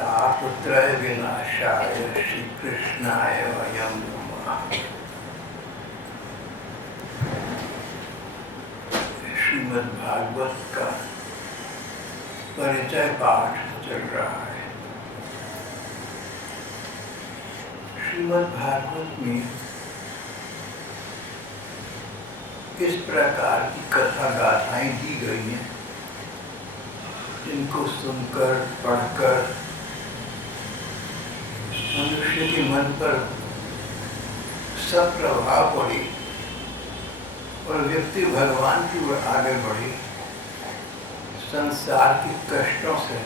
तापत्रय विनाशाय श्री कृष्णाय वयं नमः। श्रीमद् भागवत का परिचय पाठ चल रहा है। श्रीमद् भागवत में इस प्रकार की कथा गाथाएं दी गई हैं जिनको सुनकर पढ़कर मनुष्य के मन पर सब प्रभाव पड़े और व्यक्ति भगवान की ओर आगे बढ़े, संसार के कष्टों से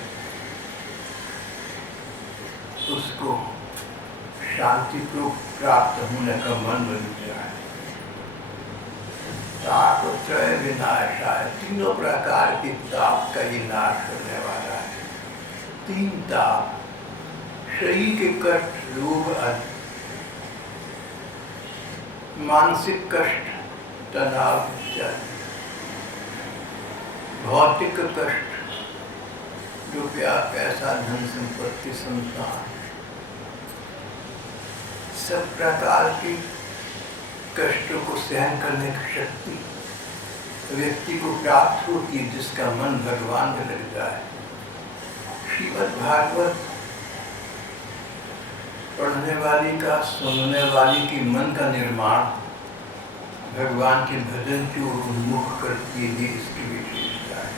उसको शांति को प्राप्त होने का मन बन जाए। तापत्रय विनाशाय, तीनों प्रकार के ताप का ही नाश करने वाला है। तीन ताप, शरीर के कष्ट, रोग आदि, मानसिक कष्ट, तनाव इत्यादि, भौतिक कष्ट, रुपया पैसा धन संपत्ति संतान, सब प्रकार के कष्टों को सहन करने की शक्ति व्यक्ति को प्राप्त होती है जिसका मन भगवान में लग जाए। श्रीमद् भागवत पढ़ने वाली का, सुनने वाली की मन का निर्माण भगवान के भजन की ओर उन्मुख करती है, इसकी विशेषता है।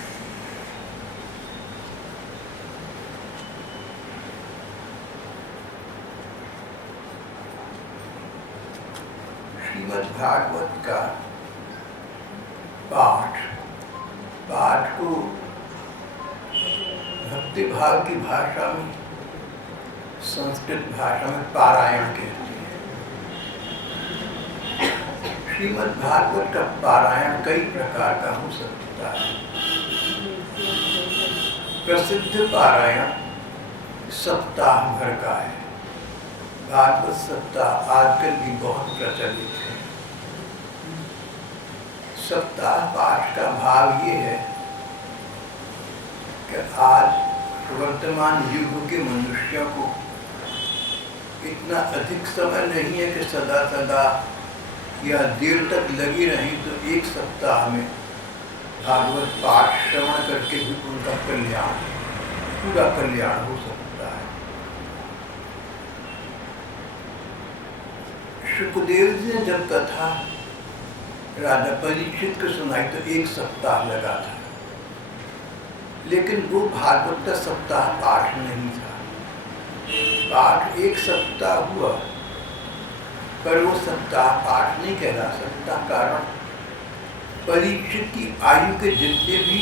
श्रीमद् भागवत का पाठ को भक्ति भाव की भाषा में, संस्कृत भाषा में पारायण कहते हैं। श्रीमद् भागवत का पारायण कई प्रकार का हो सकता है। प्रसिद्ध पारायण सप्ताह भर का है। भागवत सप्ताह आजकल भी बहुत प्रचलित है। सप्ताह पाठ का भाव ये है कि आज वर्तमान युग के मनुष्यों को इतना अधिक समय नहीं है कि सदा सदा या देर तक लगी रही, तो एक सप्ताह में भागवत पाठ श्रवण करके भी उनका कल्याण, पूरा कल्याण हो सकता है। सुखदेव जी ने जब कथा राजा परीक्षित को सुनाई तो एक सप्ताह लगा था, लेकिन वो भागवत का सप्ताह पाठ नहीं था। पाठ एक सप्ताह हुआ पर वो सप्ताह पाठ नहीं कहला सकता, कारण परीक्षित की आयु के जितने भी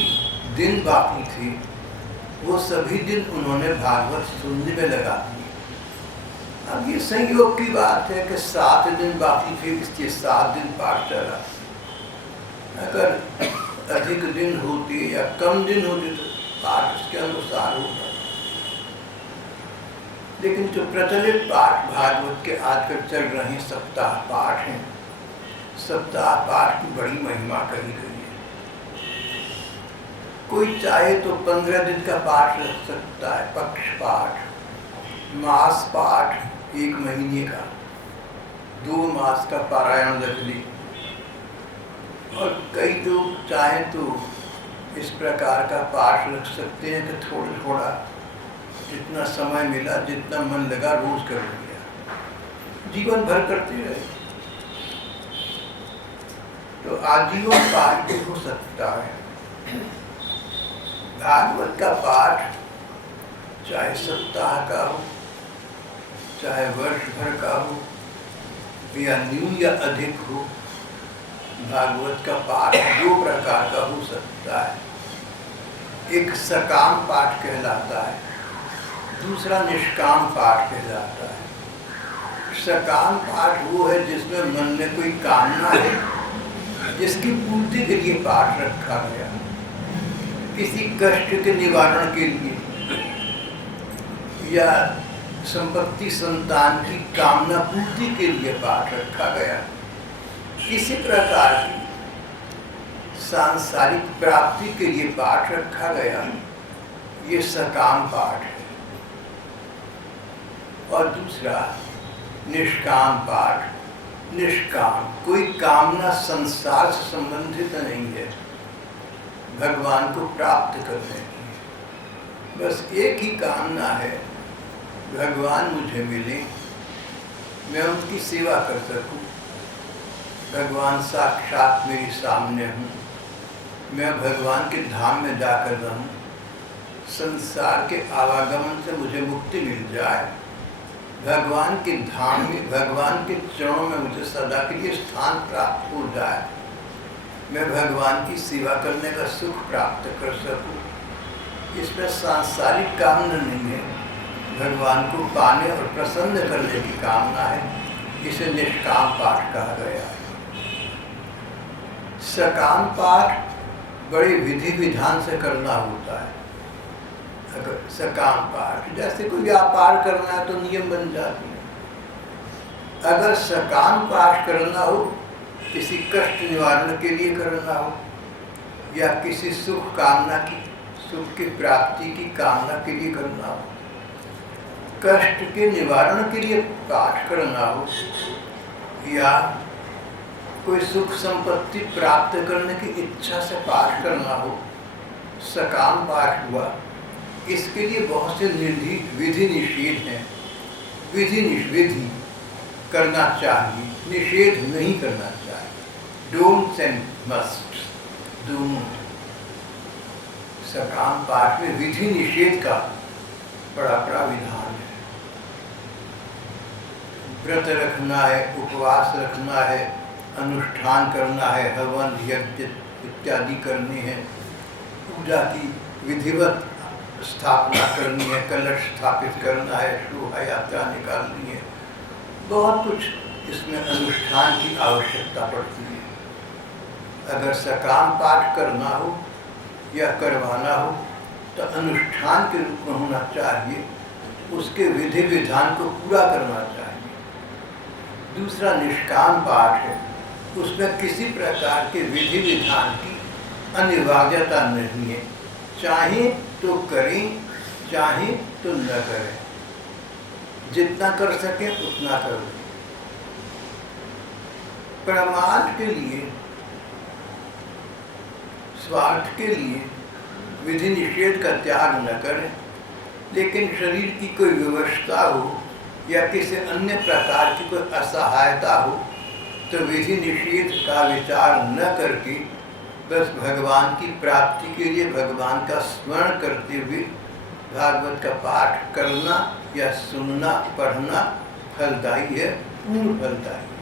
दिन बाकी थे वो सभी दिन उन्होंने भागवत सुनने में लगा दिए। अब ये संयोग की बात है कि 7 दिन बाकी थे, इसलिए 7 दिन पाठ चला। अगर अधिक दिन होते या कम दिन होते तो पाठ उसके अनुसार होता। लेकिन जो प्रचलित पाठ भागवत के आजकल चल रहे सप्ताह पाठ हैं, सप्ताह पाठ की बड़ी महिमा कही गई है। कोई चाहे तो 15 दिन का पाठ रख सकता है, पक्ष पाठ, मास पाठ 1 महीने का, 2 मास का पारायण रख ली। और कई लोग चाहे तो इस प्रकार का पाठ रख सकते हैं कि थोड़ा थोड़ा जितना समय मिला, जितना मन लगा, रोज कर लिया, जीवन भर करते रहे, तो आजीवन पाठ भी हो सकता है। भागवत का पाठ चाहे सप्ताह का हो, चाहे वर्ष भर का हो, या न्यून या अधिक हो, भागवत का पाठ 2 प्रकार का हो सकता है। एक सकाम पाठ कहलाता है, दूसरा निष्काम पाठ कहलाता है। सकाम पाठ वो है जिसमें मन में कोई कामना है, जिसकी पूर्ति के लिए पाठ रखा गया, किसी कष्ट के निवारण के लिए या संपत्ति संतान की कामना पूर्ति के लिए पाठ रखा गया, किसी प्रकार की सांसारिक प्राप्ति के लिए पाठ रखा गया, ये सकाम पाठ है। और दूसरा निष्काम पाठ। निष्काम, कोई कामना संसार से संबंधित नहीं है, भगवान को प्राप्त करने की। बस एक ही कामना है, भगवान मुझे मिले, मैं उनकी सेवा कर सकूं, भगवान साक्षात मेरे सामने हूँ, मैं भगवान के धाम में जाकर रहूं, संसार के आवागमन से मुझे मुक्ति मिल जाए, भगवान के धाम में, भगवान के चरणों में मुझे सदा के लिए स्थान प्राप्त हो जाए, मैं भगवान की सेवा करने का सुख प्राप्त कर सकूं। इसमें सांसारिक कामना नहीं है, भगवान को पाने और प्रसन्न करने की कामना है। इसे निष्काम पाठ कहा गया है। सकाम पाठ बड़े विधि विधान से करना होता है। अगर सकाम पाठ, जैसे कोई व्यापार करना है तो नियम बन जाती है। अगर सकाम पाठ करना हो, किसी कष्ट निवारण के लिए करना हो, या किसी सुख कामना की, सुख की प्राप्ति की कामना के लिए करना हो, कष्ट के निवारण के लिए पाठ करना हो, या कोई सुख संपत्ति प्राप्त करने की इच्छा से पाठ करना हो, सकाम पाठ हुआ। इसके लिए बहुत से विधि निषेध हैं। विधि करना चाहिए, निषेध नहीं करना चाहिए। डोंट्स एंड मस्ट दोनों। सकाम पाठ में विधि निषेध का बड़ा प्राविधान है। व्रत रखना है, उपवास रखना है, अनुष्ठान करना है, हवन यज्ञ इत्यादि करने हैं, पूजा की विधिवत स्थापना करनी है, कलश स्थापित करना है, शोभा यात्रा निकालनी है, बहुत कुछ इसमें अनुष्ठान की आवश्यकता पड़ती है। अगर सकाम पाठ करना हो या करवाना हो तो अनुष्ठान के रूप में होना चाहिए, उसके विधि विधान को पूरा करना चाहिए। दूसरा निष्काम पाठ है, उसमें किसी प्रकार के विधि विधान की अनिवार्यता नहीं है, चाहे तो करें चाहे तो न करें, जितना कर सके उतना कर दें। प्रमाण के लिए, स्वार्थ के लिए विधि निषेध का त्याग न करें, लेकिन शरीर की कोई व्यवस्था हो या किसी अन्य प्रकार की कोई असहायता हो तो विधि निषेध का विचार न करके बस भगवान की प्राप्ति के लिए भगवान का स्मरण करते हुए भागवत का पाठ करना या सुनना, पढ़ना फलदायी है, पूर्ण फलदायी।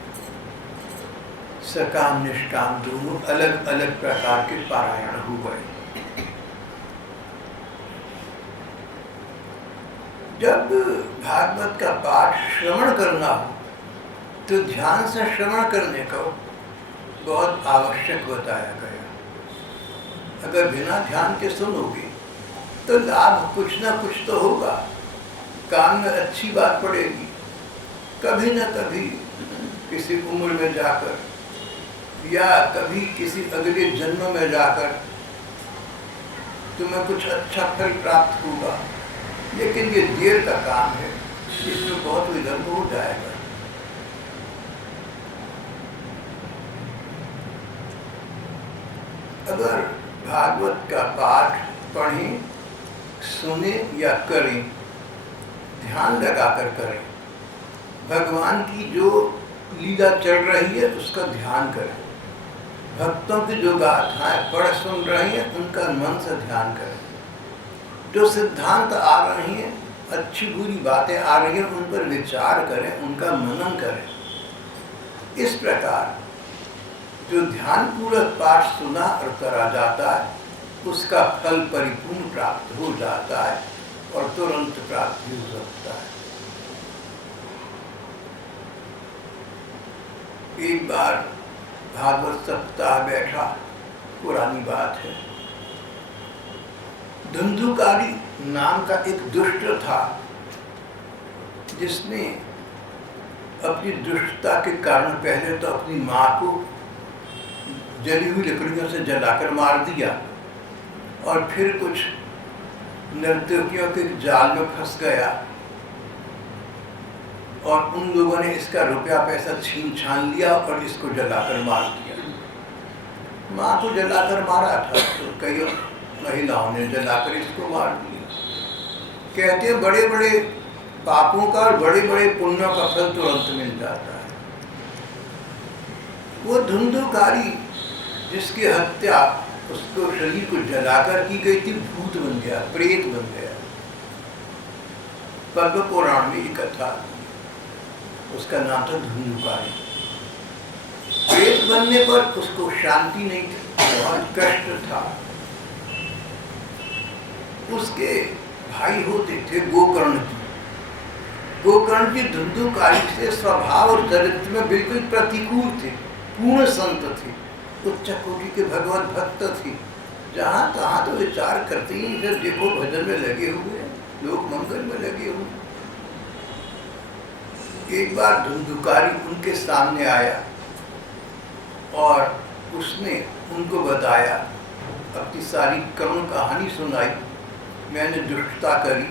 सकाम निष्काम दोनों अलग अलग प्रकार के पारायण हो गए। जब भागवत का पाठ श्रवण करना हो तो ध्यान से श्रवण करने को बहुत आवश्यक बताया गया। अगर बिना ध्यान के सुनोगे तो लाभ कुछ ना कुछ तो होगा, कान में अच्छी बात पड़ेगी, कभी न कभी किसी उम्र में जाकर या कभी किसी अगले जन्म में जाकर तुम्हें कुछ अच्छा फल प्राप्त होगा। लेकिन ये देर का काम है, इसमें बहुत विलंब हो जाएगा। अगर भागवत का पाठ पढ़ें, सुने या करें, ध्यान लगाकर करें, भगवान की जो लीला चल रही है उसका ध्यान करें, भक्तों की जो गाथाएं पढ़ सुन रही हैं उनका मन से ध्यान करें, जो सिद्धांत आ रही हैं, अच्छी बुरी बातें आ रही हैं, उन पर विचार करें, उनका मनन करें। इस प्रकार जो ध्यान पूर्वक पाठ सुना और करा जाता है उसका फल परिपूर्ण प्राप्त हो जाता है और तुरंत प्राप्त हो सकता है। एक बार भागवत सप्ताह बैठा, पुरानी बात है। धुंधुकारी नाम का एक दुष्ट था जिसने अपनी दुष्टता के कारण पहले तो अपनी माँ को जली हुई लकड़ियों से जलाकर मार दिया और फिर कुछ नर्तकियों के जाल में फंस गया और उन लोगों ने इसका रुपया पैसा छीन छान लिया और इसको जलाकर मार दिया। माँ को जलाकर मारा था तो कई महिलाओं ने जलाकर इसको मार दिया। कहते हैं बड़े बड़े पापों का और बड़े बड़े पुण्यों का फल तुरंत मिल जाता है। वो धुंधुकारी जिसकी हत्या उसको शरीर को जलाकर की गई थी, भूत बन गया, प्रेत बन गया। पद्म पुराण में एक कथा, उसका नाम था धुंधुकारी। प्रेत बनने पर उसको शांति नहीं थी, बहुत कष्ट था। उसके भाई होते थे गोकर्ण जी। गोकर्ण जी धुंधुकारी से स्वभाव और चरित्र में बिल्कुल प्रतिकूल थे, पूर्ण संत थे, उच्च कोटि के भगवत भक्त थे। जहाँ तहाँ तो विचार करते ही जब देखो भजन में लगे हुए हैं, लोक मंगल में लगे हुए। एक बार धुंधुकारी उनके सामने आया और उसने उनको बताया, अपनी सारी करुण कहानी सुनाई। मैंने दुष्टता करी,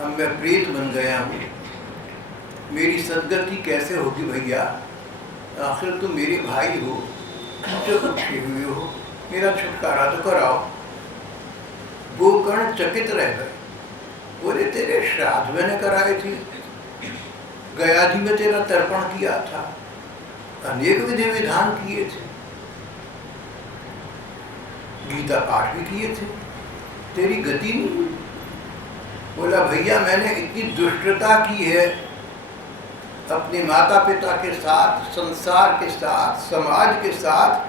अब मैं प्रेत बन गया हूँ, मेरी सदगति कैसे होगी भैया? आखिर तुम मेरे भाई हो, जो उठे हुए हो, मेरा छुटकारा तो कराओ। गोकर्ण चकित रह गए, बोले तेरे श्राद्ध मैंने कराए थे, गया जी में तेरा तर्पण किया था, अनेक विधि विधान किए थे, गीता पाठ भी किए थे, तेरी गति नहीं हुई। बोला भैया मैंने इतनी दुष्टता की है अपने माता पिता के साथ, संसार के साथ, समाज के साथ,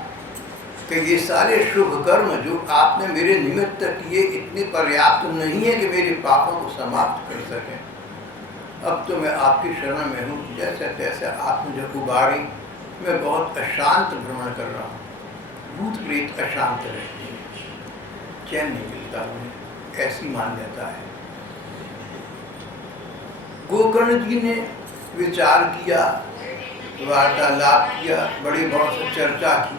कि ये सारे शुभ कर्म जो आपने मेरे निमित्त किए इतने पर्याप्त नहीं है कि मेरे पापों को समाप्त कर सकें। अब तो मैं आपकी शरण में हूँ, जैसे तैसे आप मुझे उबारी, मैं बहुत अशांत भ्रमण कर रहा हूँ। भूत प्रेत अशांत रहते हैं, चैन नहीं मिलता उन्हें, ऐसी मान्यता है। गोकर्ण जी ने विचार किया, वार्तालाप किया, बड़े बहुत से चर्चा की।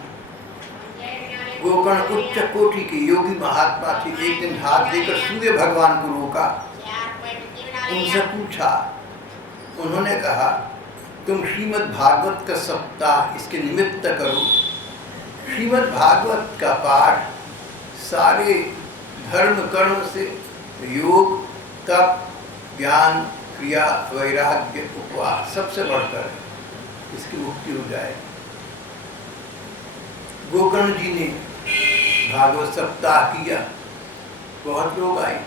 गोकर्ण उच्च कोटि के योगी महात्मा थे। एक दिन हाथ देकर सूर्य भगवान को रोका, उनसे पूछा, उन्होंने कहा तुम श्रीमद् भागवत का सप्ताह इसके निमित्त करो। श्रीमद् भागवत का पाठ सारे धर्म कर्म से योग, तप, ज्ञान, क्रिया, वैराग्य, उपवास सबसे बढ़कर है, इसकी मुक्ति हो जाए। गोकर्ण जी ने भागवत सप्ताह किया, बहुत लोग आए।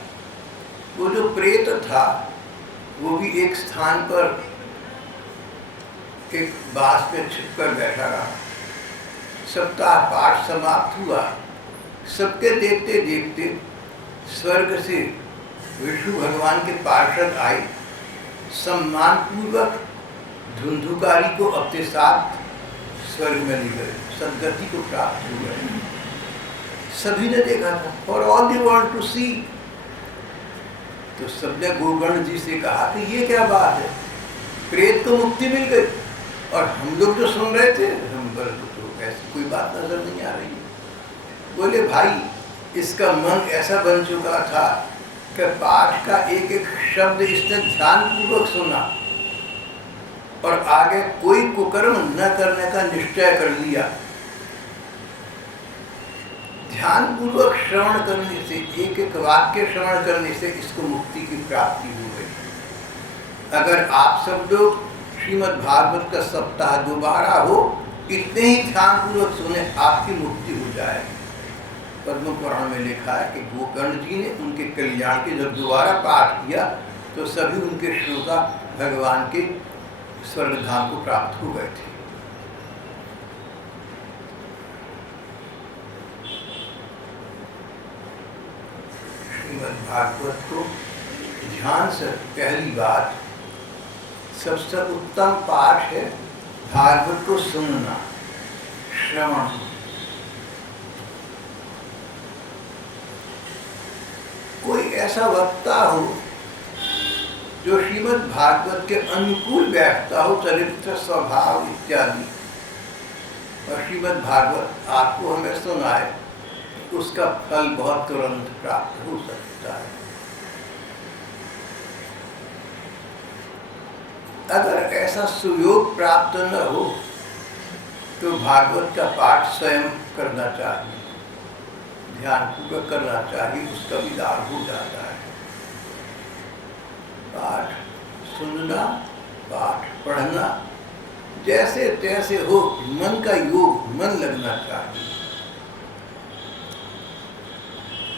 वो जो प्रेत था वो भी एक स्थान पर एक बांस में छिपकर बैठा रहा। सप्ताह पाठ समाप्त हुआ। सबके देखते देखते स्वर्ग से विष्णु भगवान के पार्षद आए, सम्मान पूर्वक धुंधुकारी को अपने साथ स्वर्ग में ले गए, सदगति को प्राप्त हुआ। सभी ने देखा था, for all the world to see. तो सबने गोकर्ण जी से कहा कि ये क्या बात है, प्रेत को मुक्ति मिल गई और हम लोग जो सुन रहे थे, हम पर तो ऐसी कोई बात नजर नहीं आ रही है। बोले भाई, इसका मन ऐसा बन चुका था कि पाठ का एक एक शब्द इसने ध्यान पूर्वक सुना और आगे कोई कुकर्म न करने का निश्चय कर लिया। ध्यान पूर्वक श्रवण करने से, एक एक वाक्य श्रवण करने से इसको मुक्ति की प्राप्ति हो गई। अगर आप सब लोग श्रीमद् भागवत का सप्ताह दोबारा हो, इतने ही ध्यान पूर्वक सुने, आपकी मुक्ति हो जाए। पद्म पुराण में लिखा है कि गोकर्ण जी ने उनके कल्याण के जब दोबारा पाठ किया तो सभी उनके श्रोता भगवान के स्वर्गधाम को प्राप्त हो गए थे। श्रीमद् भागवत को ध्यान से, पहली बात सबसे उत्तम पाठ है भागवत को सुनना, श्रवण। कोई ऐसा वक्ता हो जो श्रीमद् भागवत के अनुकूल बैठता हो, चरित्र, स्वभाव इत्यादि, और श्रीमद् भागवत आपको हमें सुनाए, उसका फल बहुत तुरंत प्राप्त हो सकता है। अगर ऐसा सुयोग प्राप्त न हो तो भागवत का पाठ स्वयं करना चाहिए, ध्यानपूर्वक करना चाहिए, उसका भी लाभ हो जाता है। पाठ सुनना, पाठ पढ़ना, जैसे तैसे हो, मन का योग, मन लगना चाहिए।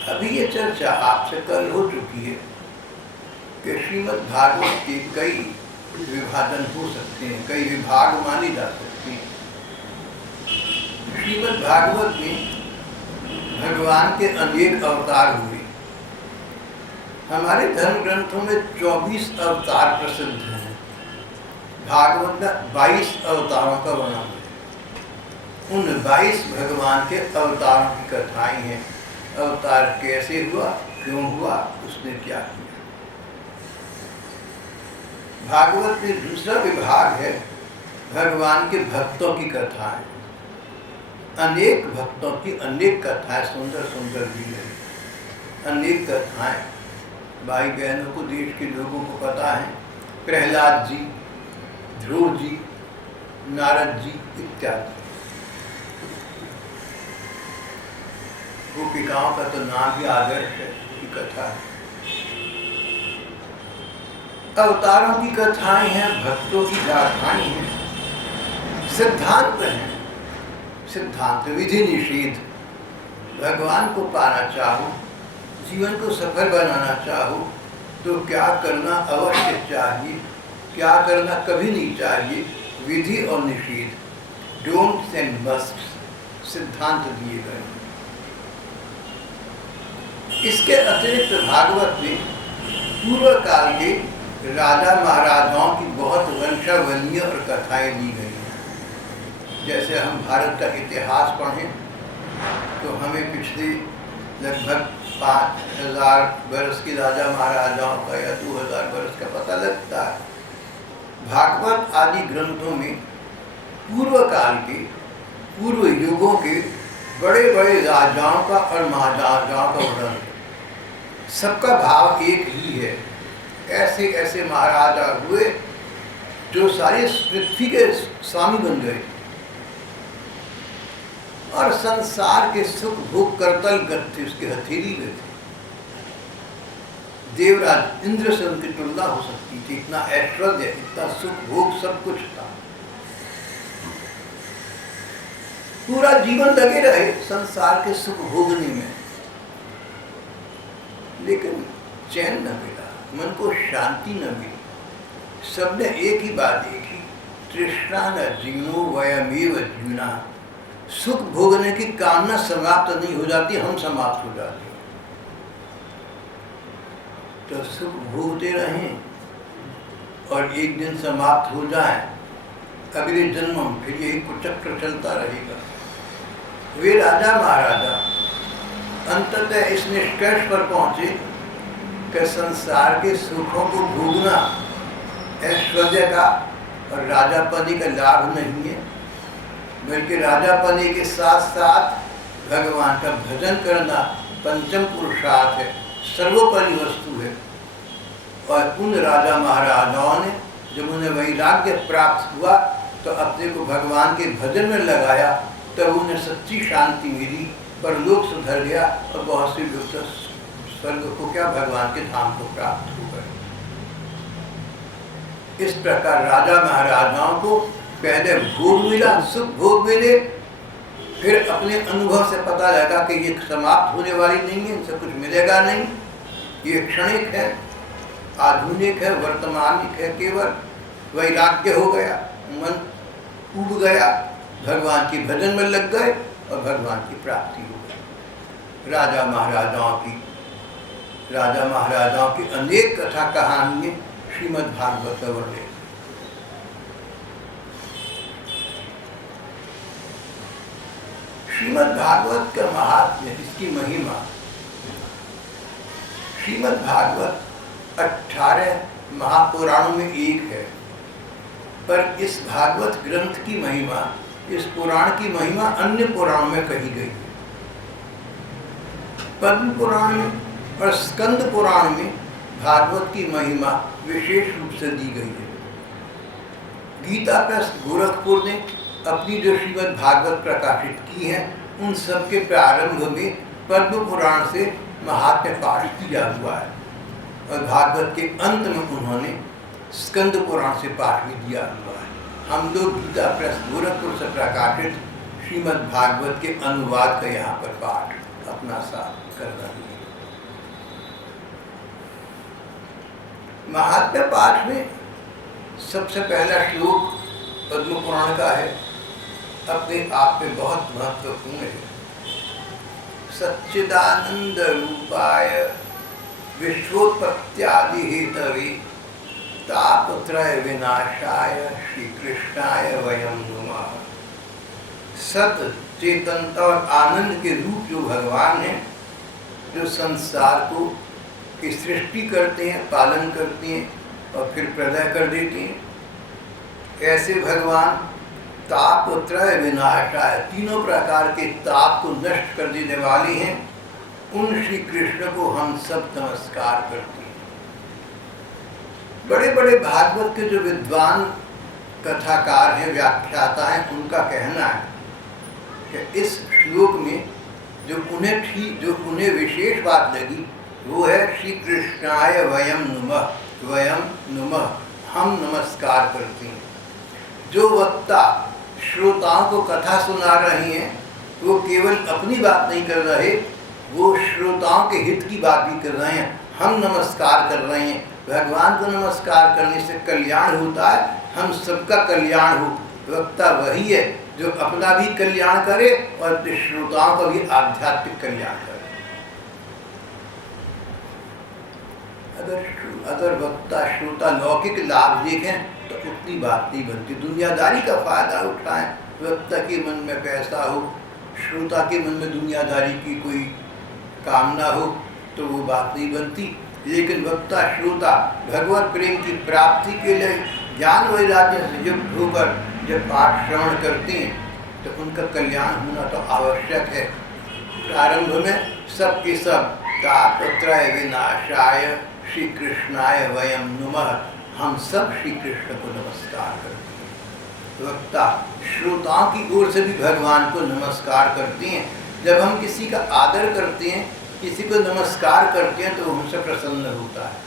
अभी ये चर्चा आपसे कल हो चुकी है कि श्रीमद् भागवत के कई विभाजन हो सकते हैं, कई विभाग माने जा सकते हैं। श्रीमद् भागवत में भगवान के अनेक अवतार हुए। हमारे धर्म ग्रंथों में 24 अवतार प्रसिद्ध हैं। भागवत में 22 अवतारों का वर्णन है। उन 22 भगवान के अवतारों की कथाएं हैं। अवतार कैसे हुआ, क्यों हुआ, उसने क्या किया। भागवत में दूसरा विभाग है भगवान के भक्तों की कथाएं। अनेक भक्तों की अनेक कथाएं, सुंदर सुंदर भी है, अनेक कथाएं भाई बहनों को, देश के लोगों को पता है। प्रहलाद जी, ध्रुव जी, नारद जी इत्यादि। गोपिकाओं का तो नाम ही आदर्श है की कथा है। अवतारों की कथाएं हैं, भक्तों की गाथाएं हैं, सिद्धांत हैं। सिद्धांत विधि निषेध। भगवान को पाना चाहो, जीवन को सफल बनाना चाहो तो क्या करना अवश्य चाहिए, क्या करना कभी नहीं चाहिए, विधि और निषेध, डोंट्स एंड मस्ट सिद्धांत दिए गए। इसके अतिरिक्त भागवत में पूर्व काल के राजा महाराजाओं की बहुत वंशावलियाँ और कथाएं दी गई हैं। जैसे हम भारत का इतिहास पढ़ें तो हमें पिछले लगभग 5000 वर्ष के राजा महाराजाओं का या 2000 वर्ष का पता लगता है। भागवत आदि ग्रंथों में पूर्व काल के, पूर्व युगों के बड़े बड़े राजाओं का और महाराजाओं का वर्णन है। सबका भाव एक ही है। ऐसे ऐसे महाराजा हुए जो सारे पृथ्वी के स्वामी बन गए और संसार के सुख भोग करतल थे, उसके हथेली में थे। देवराज इंद्र से उनकी तुलना हो सकती थी, इतना ऐश्वर्य, इतना सुख भोग सब कुछ था। पूरा जीवन लगे रहे संसार के सुख भोगने में, लेकिन चैन न मिला, मन को शांति न मिली। सबने एक ही बात देखी, तृष्णा न जीवो वयमेव जीवना। सुख भोगने की कामना समाप्त नहीं हो जाती, हम समाप्त हो जाते हैं। तो सुख भोगते रहें और एक दिन समाप्त हो जाए, अगले जन्म में फिर यही कुचक्र चलता रहेगा। वे राजा महाराजा अंततः इस निष्कर्ष पर पहुंचे कि संसार के सुखों को भोगना ऐश्वर्य का और राजापनी का लाभ नहीं है, बल्कि राजापनी के साथ साथ भगवान का भजन करना पंचम पुरुषार्थ है, सर्वोपरि वस्तु है। और उन राजा महाराजाओं ने जब उन्हें वैराग्य प्राप्त हुआ तो अपने को भगवान के भजन में लगाया, तब उन्हें सच्ची शांति मिली, परलोक सुधर गया और बहुत से लोग तो स्वर्ग को क्या, भगवान के धाम को प्राप्त हो गए। इस प्रकार राजा महाराजाओं को पहले भोग मिला, सुख भोग मिले, फिर अपने अनुभव से पता लगा कि ये समाप्त होने वाली नहीं है, इनसे कुछ मिलेगा नहीं, ये क्षणिक है, आधुनिक है, वर्तमानिक है। केवल वैराग्य हो गया, मन उब गया, भगवान के भजन में लग गए और भगवान की प्राप्ति हो गई। राजा महाराजाओं की अनेक कथा कहानियाँ श्रीमद् भागवत में वर्णित। श्रीमद् भागवत का महात्म्य, इसकी महिमा। श्रीमद् भागवत 18 महापुराणों में एक है, पर इस भागवत ग्रंथ की महिमा, इस पुराण की महिमा अन्य पुराणों में कही गई है। पद्म पुराण में और स्कंद पुराण में भागवत की महिमा विशेष रूप से दी गई है। गीता प्रेस गोरखपुर ने अपनी जो श्रीमद् भागवत प्रकाशित की है, उन सब के प्रारंभ में पद्म पुराण से महात्म्य पाठ किया हुआ है और भागवत के अंत में उन्होंने स्कंद पुराण से पाठ भी दिया हुआ है। हम लोग गीता प्रेस गोरखपुर से प्रकाशित श्रीमद् भागवत के अनुवाद का यहाँ पर पाठ अपना साथ कर रहे हैं। महात्म्य पाठ में सबसे पहला श्लोक पद्म पुराण का है, अपने आप में बहुत महत्वपूर्ण है। सच्चिदानंद रूपाय विश्वोत्पत्त्यादि हेतवे तापत्रय विनाशाय श्री कृष्णाय वयं नुमः। सत, चेतन और आनंद के रूप जो भगवान हैं, जो संसार को की सृष्टि करते हैं, पालन करते हैं और फिर प्रलय कर देते हैं, ऐसे भगवान तापत्रय विनाशाय, तीनों प्रकार के ताप को नष्ट कर देने वाले हैं। उन श्री कृष्ण को हम सब नमस्कार करते हैं। बड़े बड़े भागवत के जो विद्वान कथाकार हैं, व्याख्याता हैं, उनका कहना है कि इस श्लोक में जो उन्हें विशेष बात लगी वो है श्री कृष्णाय वयं नुमः, वयं नुमः, हम नमस्कार करते हैं। जो वक्ता श्रोताओं को कथा सुना रहे हैं वो केवल अपनी बात नहीं कर रहे, वो श्रोताओं के हित की बात भी कर रहे हैं। हम नमस्कार कर रहे हैं। भगवान को नमस्कार करने से कल्याण होता है, हम सबका कल्याण हो। वक्ता वही है जो अपना भी कल्याण करे और श्रोताओं का भी आध्यात्मिक कल्याण करे। अगर वक्ता श्रोता लौकिक लाभ देखें तो उतनी बात नहीं बनती। दुनियादारी का फायदा उठाएं, वक्ता के मन में पैसा हो, श्रोता के मन में दुनियादारी की कोई कामना हो तो वो बात नहीं बनती। लेकिन वक्ता श्रोता भगवत प्रेम की प्राप्ति के लिए ज्ञान वैराग्य से युक्त होकर जब पाठ श्रवण करते हैं तो उनका कल्याण होना तो आवश्यक है। प्रारंभ में सबके सब तापत्रय विनाशाय श्री कृष्णाय वयं नुमः, हम सब श्री कृष्ण को नमस्कार करते हैं। वक्ता श्रोताओं की ओर से भी भगवान को नमस्कार करते हैं। जब हम किसी का आदर करते हैं, किसी को नमस्कार करते हैं तो हमसे प्रसन्न होता है।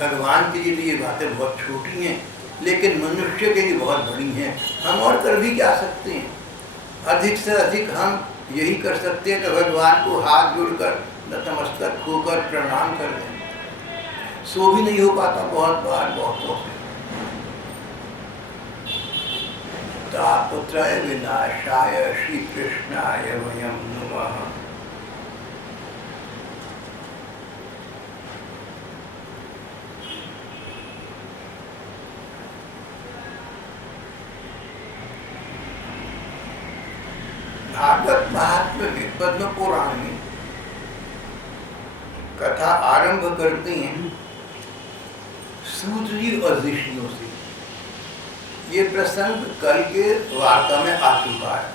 भगवान के लिए तो ये बातें बहुत छोटी हैं, लेकिन मनुष्य के लिए बहुत बड़ी हैं। हम और कर भी क्या सकते हैं? अधिक से अधिक हम यही कर सकते हैं कि भगवान को हाथ जोड़कर नतमस्तक होकर प्रणाम कर दें। सो भी नहीं हो पाता बहुत बार, बहुतों से। तापत्रय विनाशाय श्री कृष्णाय वयं नुमः। भागवत महात्म्य में पद्म पुराण में कथा आरंभ करते हैं सूत जी और ऋषियों से। ये प्रसंग कल के वार्ता में आ चुका है।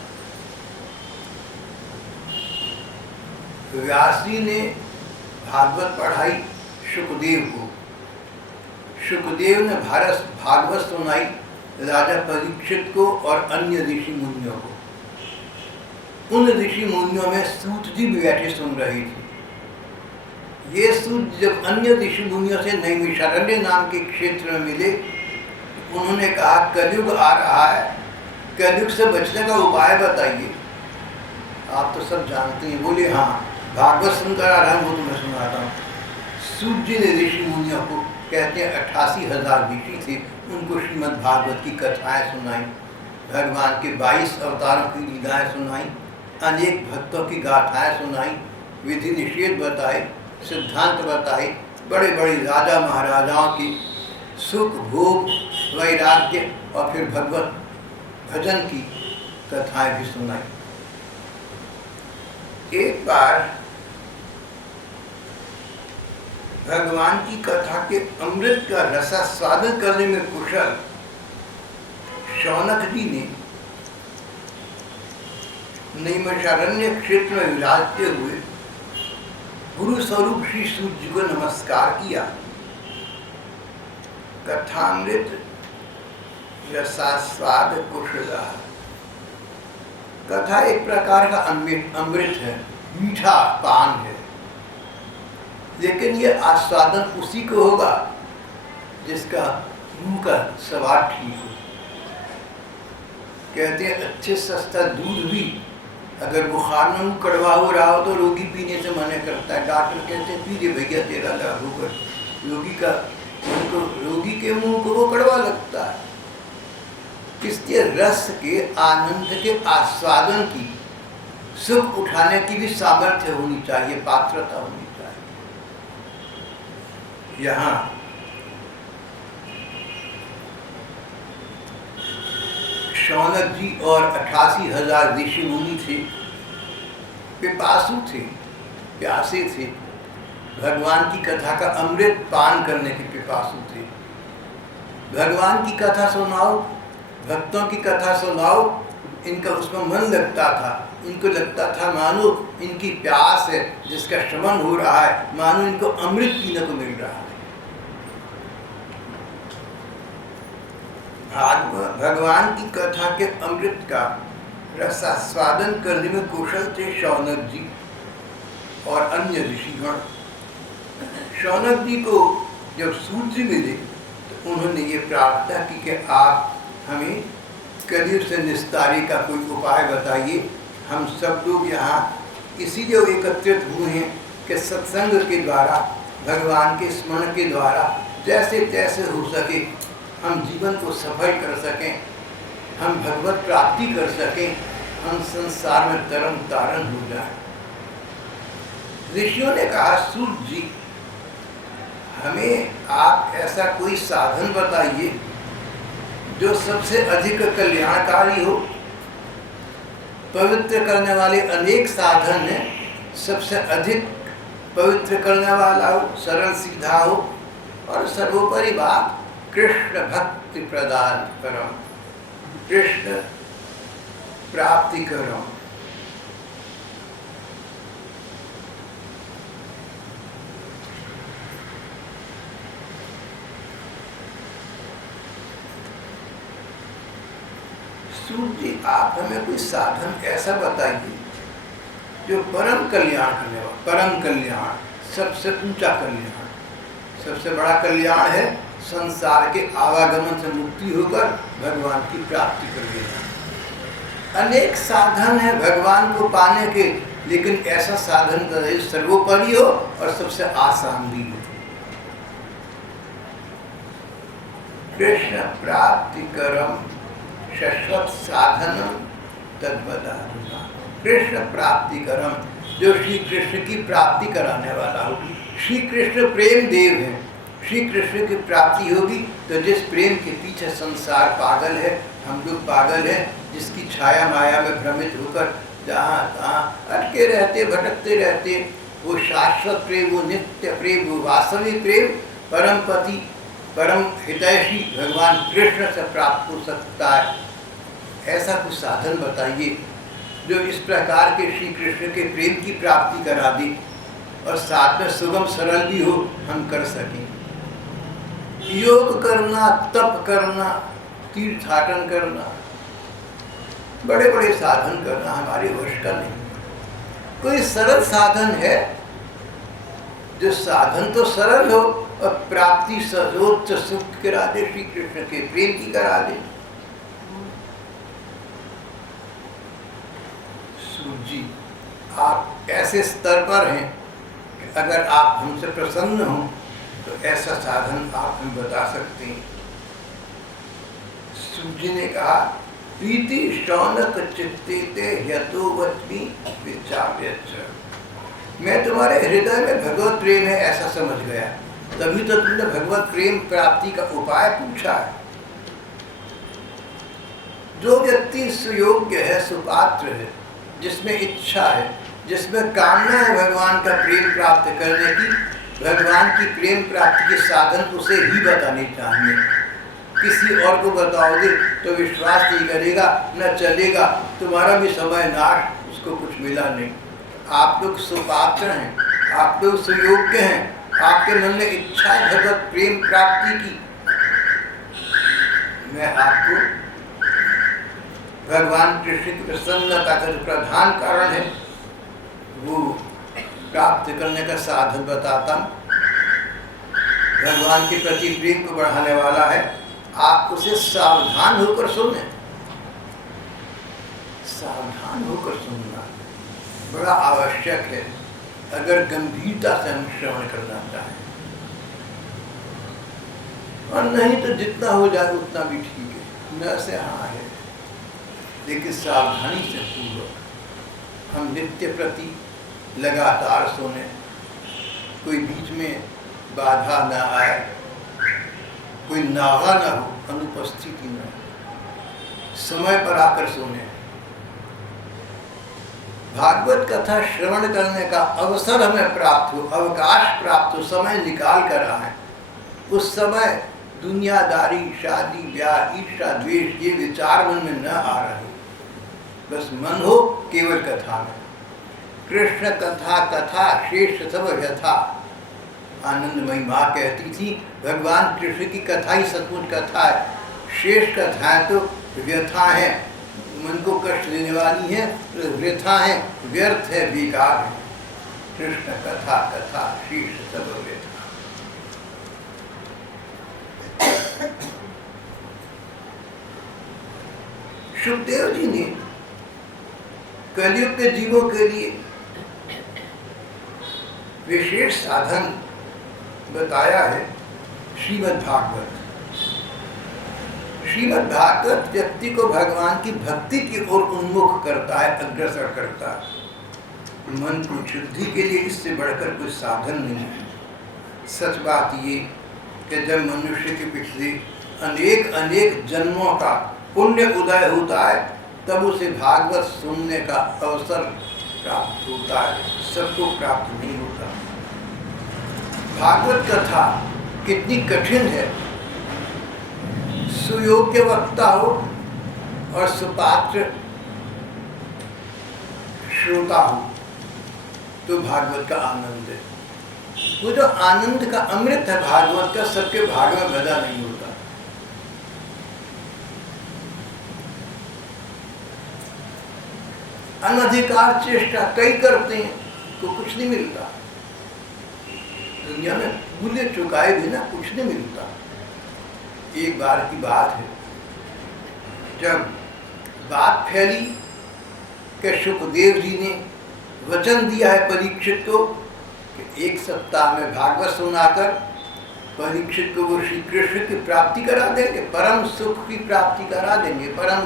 व्यास जी ने भागवत पढ़ाई शुकदेव को। शुकदेव ने भागवत सुनाई राजा परीक्षित को और अन्य ऋषि मुनियों को। उन ऋषि मुनियों में सूत जी बैठे सुन रहे थे। ये सूत जब अन्य ऋषि मुनियों से नैमिषारण्य नाम के क्षेत्र में मिले, उन्होंने कहा कलयुग आ रहा है, कलयुग से बचने का उपाय बताइए। आप तो सब जानते हैं। बोले हाँ, भागवत सुनकर आ रहा हूँ, वो तो मैं सुनाता हूँ। सूत जी ने ऋषि मुनियों को, कहते हैं 88,000 ऋषि थे, उनको श्रीमद् भागवत की कथाएं सुनाई, भगवान के 22 अवतारों की लीलाएं सुनाई, अनेक भक्तों की गाथाएं सुनाई, विधि निषेध बताए, सिद्धांत बताए, बड़े बड़े राजा महाराजाओं की सुख भोग वैराग्य और फिर भगवत भजन की कथाएं भी सुनाई। एक बार भगवान की कथा के अमृत का रसास्वादन करने में कुशल शौनक जी ने नैमिषारण्य क्षेत्र में विराजते हुए गुरु स्वरूप श्री सूत जी को नमस्कार किया। कथामृत रसास्वाद कुशला। कथा एक प्रकार का अमृत है, मीठा पान है, लेकिन ये आस्वादन उसी को होगा जिसका मुंह का स्वाद ठीक हो। कहते हैं अच्छे सस्ता दूध भी अगर बुखार में मुँह कड़वा हो रहा हो तो रोगी पीने से मना करता है। डॉक्टर कहते हैं पी दे भैया तेरा लाभ होकर, रोगी के मुंह को वो कड़वा लगता है। इसके रस के आनंद के आस्वादन की, सुख उठाने की भी सामर्थ्य होनी चाहिए, पात्रता होनी चाहिए। यहाँ शौनक जी और 88,000 ऋषि मुनि थे, पिपासु थे, प्यासे थे, भगवान की कथा का अमृत पान करने के पिपासु थे। भगवान की कथा सुनाओ, भक्तों की कथा सुनाओ, इनका उसमें मन लगता था। इनको लगता था मानो इनकी प्यास है जिसका शमन हो रहा है, मानो इनको अमृत पीने को मिल रहा है। आज भगवान की कथा के अमृत का रसास्वादन करने में कुशल थे शौनक जी और अन्य ऋषिगण। शौनक जी को जब सूर्य मिले तो उन्होंने ये प्रार्थना की कि आप हमें कलयुग से निस्तारी का कोई उपाय बताइए। हम सब लोग यहाँ इसीलिए एकत्रित हुए हैं कि सत्संग के द्वारा, भगवान के स्मरण के द्वारा जैसे तैसे हो सके हम जीवन को सफल कर सकें, हम भगवत प्राप्ति कर सकें, हम संसार में तरम तारण हो जाए। ऋषियों ने कहा सूर्य जी हमें आप ऐसा कोई साधन बताइए जो सबसे अधिक कल्याणकारी हो। पवित्र करने वाले अनेक साधन हैं, सबसे अधिक पवित्र करने वाला हो, सरल सीधा हो, और सर्वोपरि बात कृष्ण भक्ति प्रदान करो, कृष्ण प्राप्ति करो। सूर्य जी आप हमें कोई साधन ऐसा बताइए जो परम कल्याण करने वाला, परम कल्याण, सबसे ऊंचा कल्याण, सबसे बड़ा कल्याण है संसार के आवागमन से मुक्ति होकर भगवान की प्राप्ति कर लेना। अनेक साधन है भगवान को पाने के, लेकिन ऐसा साधन करे सर्वोपरि हो और सबसे आसान भी हो। कृष्ण प्राप्ति करम शाश्वत साधनम तद्वदारुणा। कृष्ण प्राप्ति करम, जो श्री कृष्ण की प्राप्ति कराने वाला हो। श्री कृष्ण प्रेम देव है, श्री कृष्ण की प्राप्ति होगी तो जिस प्रेम के पीछे संसार पागल है, हम लोग पागल हैं, जिसकी छाया माया में भ्रमित होकर जहाँ तहाँ अटके रहते, भटकते रहते, वो शाश्वत प्रेम, वो नित्य प्रेम, वो वास्तविक प्रेम परम पति, परम हितैषी भगवान कृष्ण से प्राप्त हो सकता है। ऐसा कुछ साधन बताइए जो इस प्रकार के श्री कृष्ण के प्रेम की प्राप्ति करा दे और साथ में सुगम सरल भी हो, हम कर सकें। योग करना, तप करना, तीर्थाटन करना, बड़े बड़े साधन करना हमारे वश का नहीं। कोई सरल साधन है जो साधन तो सरल हो और प्राप्ति सर्वोच्च सुख करा दे, श्री कृष्ण के प्रेम की करा दे। सूर्य जी आप ऐसे स्तर पर हैं कि अगर आप हमसे प्रसन्न हो तो ऐसा साधन आप हमें बता सकते हैं। सूर्य जी ने कहा प्रीति शौनक चित्ते ते यतोवत्मि विचार्यच्च। मैं तुम्हारे हृदय में भगवत प्रेम है ऐसा समझ गया, तभी तो तुमने भगवत प्रेम प्राप्ति का उपाय पूछा है। जो व्यक्ति सुयोग्य है, सुपात्र है, जिसमें इच्छा है, जिसमें कामना है भगवान का प्रेम प्राप्त करने की, भगवान की प्रेम प्राप्ति के साधन उसे ही बताने चाहिए। किसी और को बताओगे तो विश्वास नहीं करेगा, न चलेगा, तुम्हारा भी समय नाश, उसको कुछ मिला नहीं। आप लोग सुपात्र हैं, आप लोग सुयोग्य हैं, आपके मन में इच्छा है भगवत प्रेम प्राप्ति की, मैं आपको भगवान कृष्ण की प्रसन्नता का जो प्रधान कारण है वो प्राप्त करने का साधन बताता हूँ। भगवान के प्रति प्रेम को बढ़ाने वाला है, आप उसे सावधान होकर सुने। सावधान होकर सुनना बड़ा आवश्यक है अगर गंभीरता से हम श्रवण करना चाहें, और नहीं तो जितना हो जाए उतना भी ठीक है, न से हाँ है, लेकिन सावधानी से पूर्वक हम नित्य प्रति लगातार सुने, कोई बीच में बाधा न आए, कोई नागा न हो, अनुपस्थिति न हो, समय पर आकर सुने। भागवत कथा श्रवण करने का अवसर हमें प्राप्त हो, अवकाश प्राप्त हो, समय निकाल कर आए। उस समय दुनियादारी, शादी, ब्याह, ईर्ष्या, द्वेष ये विचार मन में न आ रहे, बस मन हो केवल कथा में। कृष्ण कथा कथा शेष सब व्यथा। आनंदमयी माँ कहती थी भगवान कृष्ण की कथा ही सचमुच कथा है, शेष कथाएं तो व्यथा है, मन को कष्ट देने वाली है, व्यथा है, व्यर्थ है, बेकार है। कृष्ण कथा कथा शेष सब व्यथा। सुखदेव जी ने कलयुग के जीवों के लिए विशेष साधन बताया है श्रीमद् भागवत। श्रीमद् भागवत व्यक्ति को भगवान की भक्ति की ओर उन्मुख करता है, अग्रसर करता है। मन को शुद्धि के लिए इससे बढ़कर कोई साधन नहीं है। सच बात ये कि जब मनुष्य के पिछले अनेक अनेक जन्मों का पुण्य उदय होता है तब उसे भागवत सुनने का अवसर प्राप्त होता है, सबको प्राप्त नहीं होता। भागवत कथा कितनी कठिन है। सुयोग्य वक्ता हो और सुपात्र श्रोता हो तो भागवत का आनंद है। वो जो आनंद का अमृत है भागवत का, सबके भाग में भदा नहीं होता। अनधिकार चेष्टा कई करते हैं तो कुछ नहीं मिलता। दुनिया में मूल्य चुकाए बिना कुछ नहीं मिलता। एक बार की बात है, जब बात फैली कि सुखदेव जी ने वचन दिया है परीक्षित को कि एक सप्ताह में भागवत सुनाकर परीक्षित को वो श्री कृष्ण की प्राप्ति करा देंगे, परम सुख की प्राप्ति करा देंगे, परम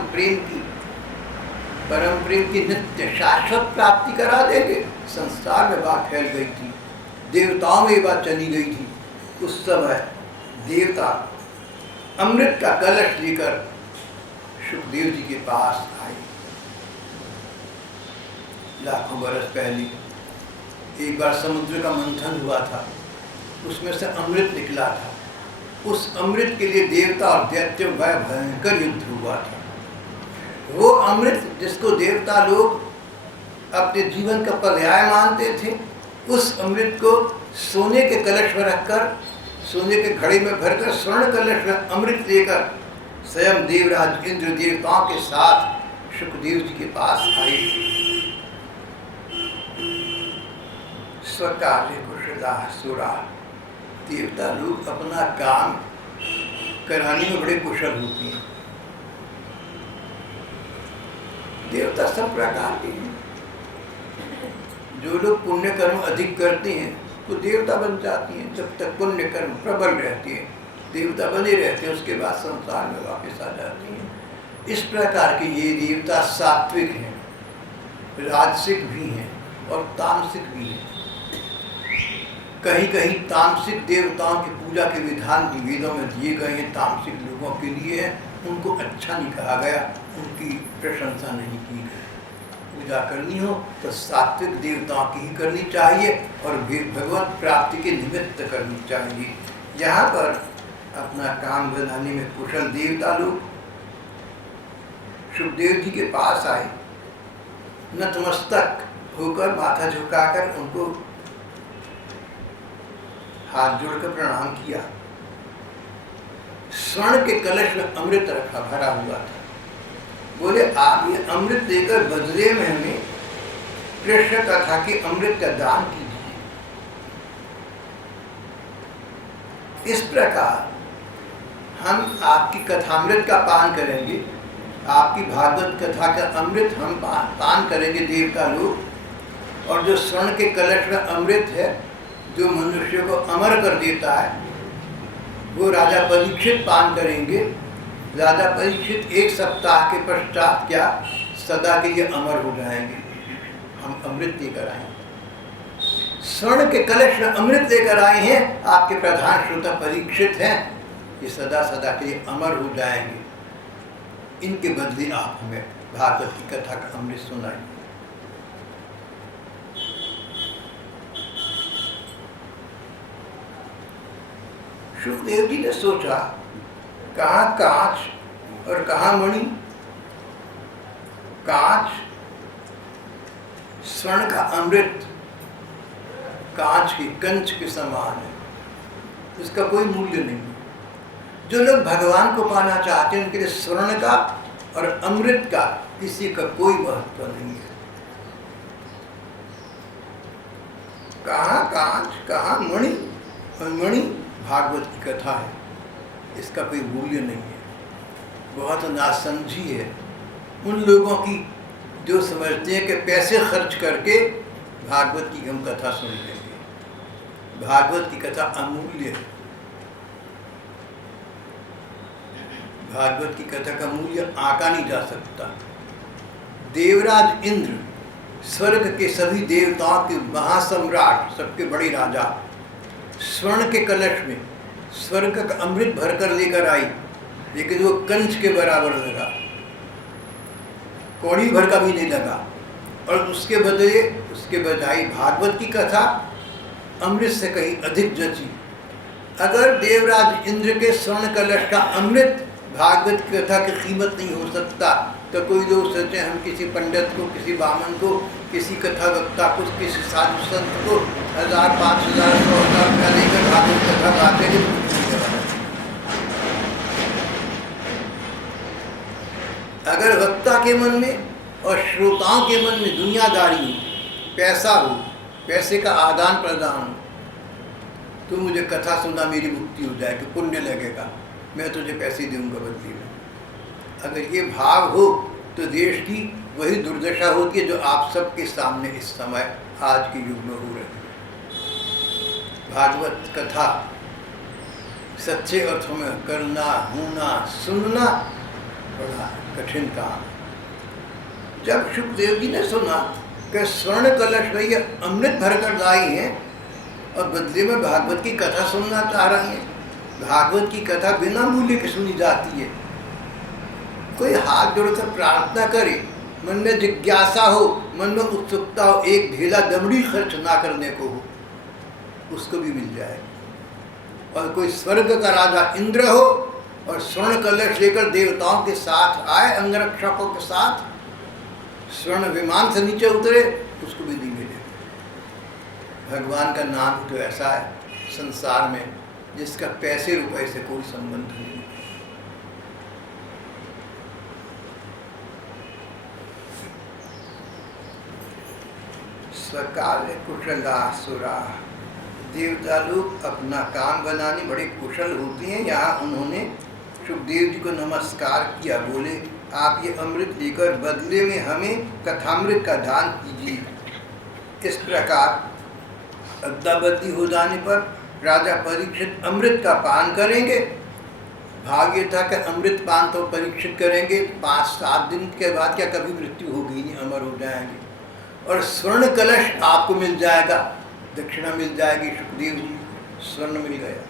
प्रेम की नित्य शाश्वत प्राप्ति करा देंगे। संसार में बात फैल गई थी, देवताओं में बात चली गई थी। उस समय देवता अमृत का कलश लेकर सुखदेव जी के पास आए। लाखों बरस पहले एक बार समुद्र का मंथन हुआ था, उसमें से अमृत निकला था। उस अमृत के लिए देवता और दैत्यों का भयंकर युद्ध हुआ था। वो अमृत जिसको देवता लोग अपने जीवन का पर्याय मानते थे, उस अमृत को सोने के कलश में रखकर, सोने के घड़े में भरकर, स्वर्ण कलश में अमृत लेकर स्वयं देवराज इंद्र देवताओं के साथ सुखदेव जी के पास आए। स्वकार्य कुशला सुरा। देवता लोग अपना काम कराने में बड़े कुशल होते हैं। देवता सब प्रकार के हैं। जो लोग पुण्य कर्म अधिक करते हैं वो देवता बन जाती हैं। जब तक पुण्य कर्म प्रबल रहते हैं देवता बने रहते हैं, उसके बाद संसार में वापस आ जाती हैं। इस प्रकार के ये देवता सात्विक हैं, राजसिक भी हैं और तामसिक भी हैं। कहीं कहीं तामसिक देवताओं की पूजा के विधान भी वेदों में दिए गए हैं, तामसिक लोगों के लिए है, उनको अच्छा नहीं कहा गया, उनकी प्रशंसा नहीं की गई। पूजा करनी हो तो सात्विक देवताओं की ही करनी चाहिए और भगवत प्राप्ति के निमित्त करनी चाहिए। यहाँ पर अपना काम बनाने में कुशल देवता लोग सुखदेव जी के पास आए, नतमस्तक होकर माथा झुकाकर उनको हाथ जोड़कर प्रणाम किया। स्वर्ण के कलश में अमृत रखा भरा हुआ था। बोले आप ये अमृत देकर बदले में हमें कृष्ण कथा के अमृत का दान कीजिए। इस प्रकार हम आपकी कथामृत का पान करेंगे, आपकी भागवत कथा का अमृत हम पान करेंगे देवता लोग, और जो स्वर्ण के कलश में अमृत है जो मनुष्य को अमर कर देता है, वो राजा परीक्षित पान करेंगे। राजा परीक्षित 1 सप्ताह के पश्चात क्या सदा के लिए अमर हो जाएंगे। हम अमृत लेकर आए, स्वर्ण के कलश में अमृत लेकर आए हैं, आपके प्रधान श्रोता परीक्षित हैं, ये सदा सदा के लिए अमर हो जाएंगे। इनके बदले आप हमें भागवत की कथा का अमृत सुनाइए। सुखदेव जी ने सोचा, कहाँ कांच और कहाँ मणि। कांच स्वर्ण का अमृत कांच के कंच के समान है, इसका कोई मूल्य नहीं है। जो लोग भगवान को पाना चाहते हैं उनके लिए स्वर्ण का और अमृत का किसी का कोई महत्व नहीं है। कहाँ कांच कहाँ मणि, और मणि भागवत की कथा है, इसका कोई मूल्य नहीं है। बहुत नासमझी है उन लोगों की जो समझते हैं कि पैसे खर्च करके भागवत की हम कथा सुन लेंगे। भागवत की कथा अमूल्य है। भागवत की कथा का मूल्य आंका नहीं जा सकता। देवराज इंद्र, स्वर्ग के सभी देवताओं के महासम्राट, सबके बड़े राजा, स्वर्ण के कलश में स्वर्ग का अमृत भरकर लेकर आई, लेकिन वो कंच के बराबर लगा, कौड़ी भर का भी नहीं लगा। और उसके बदले उसके बजाय भागवत की कथा अमृत से कहीं अधिक जची। अगर देवराज इंद्र के स्वर्ण कलश का अमृत भागवत की कथा की कीमत नहीं हो सकता, तो कोई लोग सोचे हम किसी पंडित को, किसी बामन को, किसी कथा वक्ता को, किसी साधु संत को 1000, 5000, 100,000 रुपया लेकर भागवत कथा गाते हैं। अगर वक्ता के मन में और श्रोताओं के मन में दुनियादारी हो, पैसा हो, पैसे का आदान प्रदान हो, तो मुझे कथा सुनना मेरी मुक्ति हो जाएगी, पुण्य लगेगा, मैं तुझे पैसे दूंगा बदले में। अगर ये भाव हो तो देश की वही दुर्दशा होती है जो आप सबके सामने इस समय आज के युग में हो रही है। भागवत कथा सच्चे अर्थों में करना, होना, सुनना बड़ा कठिन काम। जब सुखदेव जी ने सुना कि स्वर्ण कलश में ये अमृत भरकर लाई हैं और बदले में भागवत की कथा सुनना चाह रही हैं, भागवत की कथा बिना मूल्य की सुनी जाती है। कोई हाथ जोड़कर प्रार्थना करे, मन में जिज्ञासा हो, मन में उत्सुकता हो, एक ढेला दमड़ी खर्च ना करने को हो, उसको भी मिल जाएगा। और कोई स्वर्ग का राजा इंद्र हो और स्वर्ण कलश लेकर देवताओं के साथ आए, अंगरक्षकों के साथ स्वर्ण विमान से नीचे उतरे, उसको भी नहीं मिलेगा। भगवान का नाम तो ऐसा है संसार में जिसका पैसे रुपए से कोई संबंध नहीं। स्वकार्य कुशलासुरा, देवता लोग अपना काम बनाने बड़े कुशल होते हैं। यहाँ उन्होंने सुखदेव जी को नमस्कार किया, बोले आप ये अमृत लेकर बदले में हमें कथामृत का दान कीजिए। इस प्रकार अदला बदली हो जाने पर राजा परीक्षित अमृत का पान करेंगे। भाग्य था कि अमृत पान तो परीक्षित करेंगे, 5-7 दिन के बाद क्या कभी मृत्यु होगी नहीं, अमर हो जाएंगे। और स्वर्ण कलश आपको मिल जाएगा, दक्षिणा मिल जाएगी। सुखदेव जी स्वर्ण मिल गया।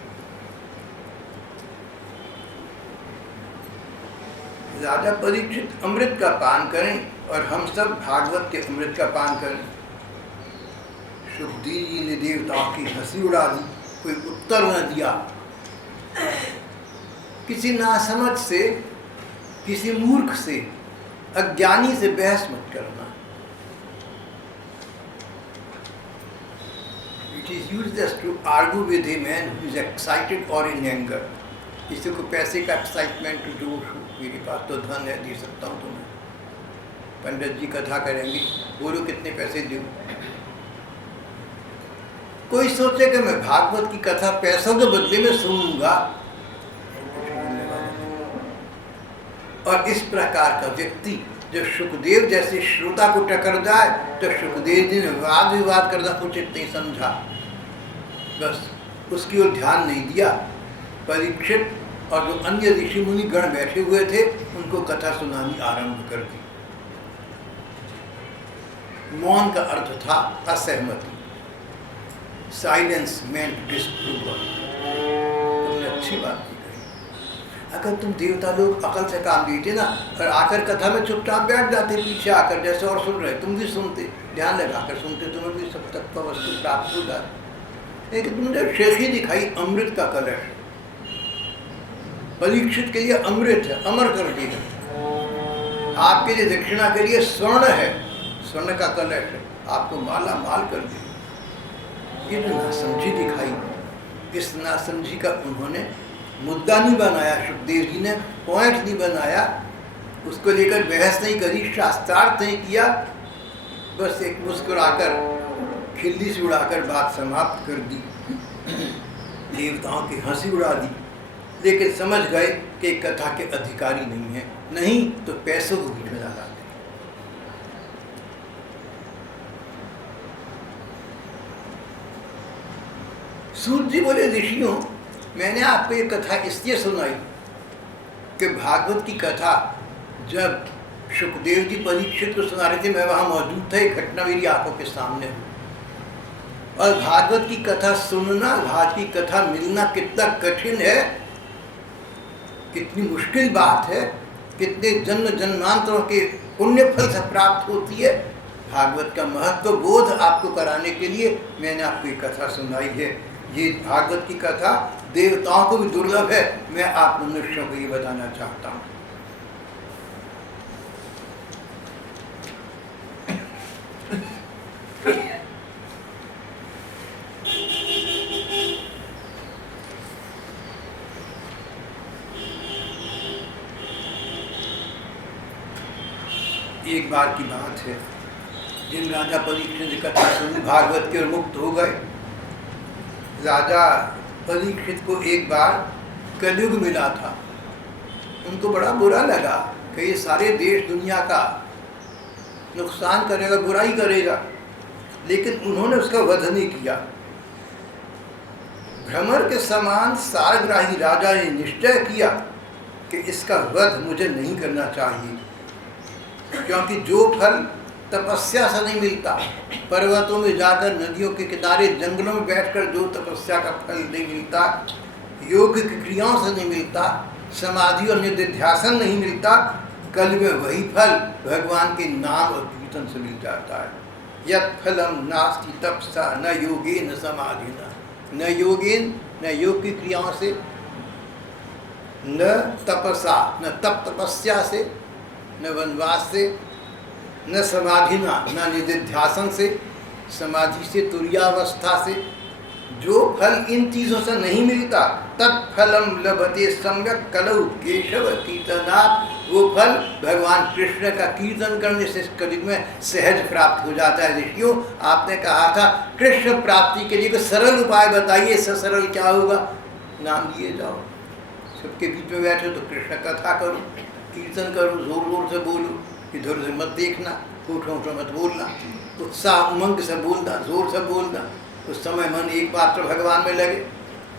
राजा परीक्षित अमृत का पान करें और हम सब भागवत के अमृत का पान करें। सुखदेव जी ने देवताओं की हंसी उड़ा दी, कोई उत्तर न दिया। किसी नासमझ से, किसी मूर्ख से, अज्ञानी से बहस मत करना। It is useless to argue with a man who is excited or in anger. किसी को पैसे का एक्साइटमेंट, जोश हो, मेरे पास तो धन है, दे सकता हूँ तुम्हें। पंडित जी कथा करेंगे, बोलो कितने पैसे दूँ। कोई सोचे कि मैं भागवत की कथा पैसों के बदले में सुनूंगा, कुछ मिलने वाला नहीं। और इस प्रकार का व्यक्ति जो सुखदेव जैसे श्रोता को टकर जाए, तो सुखदेव जी ने वाद विवाद करना उचित नहीं समझा, बस उसकी ओर ध्यान नहीं दिया। परीक्षित और जो अन्य ऋषि मुनि गण बैठे हुए थे, उनको कथा सुनानी आरंभ कर दी। मौन का अर्थ था असहमति। साइलेंस मेंट डिसअप्रूवल। तुमने अच्छी बात नहीं कही। अगर तुम देवता लोग अकल से काम लेते ना, और आकर कथा में चुपचाप बैठ जाते, पीछे आकर जैसे और सुन रहे, तुम भी सुनते, ध्यान लगाकर सुनते, तुम्हें भी सब तक का वस्तु प्राप्त हो जाती। लेकिन तुमने शेखी दिखाई, अमृत का कलश परीक्षित के लिए अमृत है, अमर कर देगा। आपके लिए दक्षिणा के लिए स्वर्ण है, स्वर्ण का कलश है, आपको माला माल कर देगा। ये जो नासमझी दिखाई, इस नासमझी का उन्होंने मुद्दा नहीं बनाया, सुखदेव जी ने पॉइंट नहीं बनाया, उसको लेकर बहस नहीं करी, शास्त्रार्थ नहीं किया, बस एक मुस्कुराकर खिल्ली से उड़ाकर बात समाप्त कर दी। देवताओं की हंसी उड़ा दी, लेकिन समझ गए कि कथा के अधिकारी नहीं है, नहीं तो पैसों को बीच में लगा दें। सूत जी बोले, ऋषियों, मैंने आपको ये कथा इसलिए सुनाई कि भागवत की कथा जब सुखदेव जी परीक्षित को सुना रहे थे, मैं वहां मौजूद था, एक घटना मेरी आंखों के सामने हुई। और भागवत की कथा सुनना, भागवत की कथा मिलना कितना कठिन है, कितनी मुश्किल बात है, कितने जन्म जन्मांतरों के पुण्य फल से प्राप्त होती है। भागवत का महत्व बोध आपको कराने के लिए मैंने आपको ये कथा सुनाई है। ये भागवत की कथा देवताओं को भी दुर्लभ है, मैं आप मनुष्यों को ये बताना चाहता हूँ। एक बार की बात है, जिन राजा परीक्षित ने कथा सुनी, भागवत के और मुक्त हो गए। राजा परीक्षित को एक बार कलयुग मिला था, उनको बड़ा बुरा लगा कि ये सारे देश दुनिया का नुकसान करेगा, बुराई करेगा, लेकिन उन्होंने उसका वध नहीं किया। भ्रमर के समान सारग्राही राजा ने निश्चय किया कि इसका वध मुझे नहीं करना चाहिए, क्योंकि जो फल तपस्या से नहीं मिलता, पर्वतों में जाकर, नदियों के किनारे, जंगलों में बैठकर जो तपस्या का फल नहीं मिलता, योग की क्रियाओं से नहीं मिलता, समाधि और निधिध्यासन नहीं मिलता, कल में वही फल भगवान के नाम और कीर्तन से मिल जाता है। यत् फलम नास्ति तपसा न योगेन समाधिना, न योगेन, न योग की क्रियाओं से, न तपसा, न तप तपस्या से, न वनवास से, न समाधिना, न निधिध्यासन से, समाधि से, तुर्यावस्था से, जो फल इन चीज़ों से नहीं मिलता, तत्फलम लभते सम्यक कलौ केशव कीर्तनात्, वो फल भगवान कृष्ण का कीर्तन करने से कलयुग में सहज प्राप्त हो जाता है। ऋषियों, आपने कहा था कृष्ण प्राप्ति के लिए कोई सरल उपाय बताइए, इससे सरल क्या होगा? नाम लिए जाओ, सबके बीच में बैठो तो कृष्ण कथा करो, कीर्तन करो, जोर जोर से बोलो, इधर से मत देखना, होठों से मत बोलना, उत्साह उमंग से बोलना, जोर से बोलना, उस समय मन एक मात्र भगवान में लगे।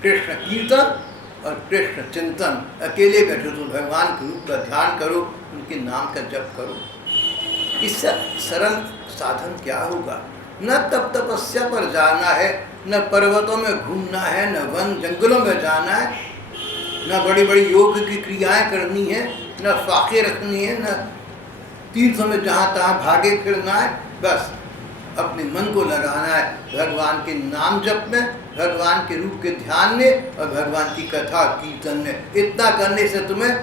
कृष्ण कीर्तन और कृष्ण चिंतन, अकेले बैठो तो भगवान के रूप का ध्यान करो, उनके नाम का जप करो। इससे सरल साधन क्या होगा? न तप तपस्या पर जाना है, न पर्वतों में घूमना है, न वन जंगलों में जाना है, न बड़ी बड़ी योग की क्रियाएं करनी है, न फाके रखनी है, न तीर्थों में जहाँ तहाँ भागे फिरना है। बस अपने मन को लगाना है भगवान के नाम जप में, भगवान के रूप के ध्यान में और भगवान की कथा कीर्तन में। इतना करने से तुम्हें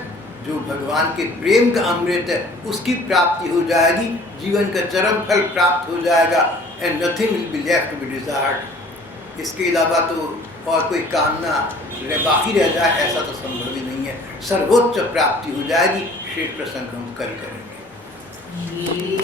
जो भगवान के प्रेम का अमृत है उसकी प्राप्ति हो जाएगी, जीवन का चरम फल प्राप्त हो जाएगा। And nothing will be left to be desired. इसके अलावा तो और कोई कामना बाकी रह जाए ऐसा तो संभव ही सर्वोच्च प्राप्ति हो जाएगी। शेष प्रसंग हम कल करेंगे।